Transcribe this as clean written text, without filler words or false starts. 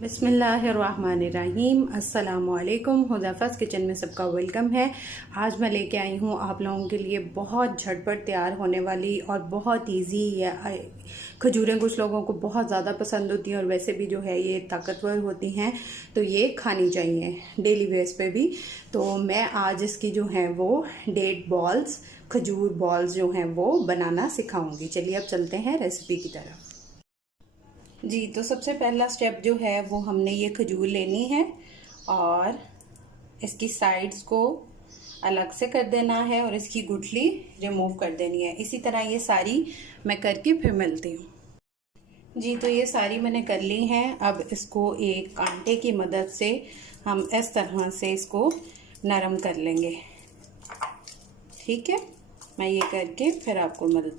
बिस्मिल्लाहिर्रहमानिर्रहीम। अस्सलामुअलैकुम। हुज़ैफ़ा's किचन में सबका वेलकम है। आज मैं लेके आई हूँ आप लोगों के लिए बहुत झटपट तैयार होने वाली और बहुत इजी या खजूरें कुछ लोगों को बहुत ज़्यादा पसंद होती हैं और वैसे भी जो है ये ताकतवर होती हैं, तो ये खानी चाहिए डेली बेस पे भी। तो मैं आज इसकी जो है वो डेट बॉल्स, खजूर बॉल्स जो हैं वो बनाना सिखाऊंगी। चलिए अब चलते हैं रेसिपी की तरफ। जी, तो सबसे पहला स्टेप जो है वो हमने ये खजूर लेनी है और इसकी साइड्स को अलग से कर देना है और इसकी गुठली रिमूव कर देनी है। इसी तरह ये सारी मैं करके फिर मिलती हूँ। जी, तो ये सारी मैंने कर ली हैं। अब इसको एक कांटे की मदद से हम इस तरह से इसको नरम कर लेंगे। ठीक है, मैं ये करके फिर आपको मिलती हूँ।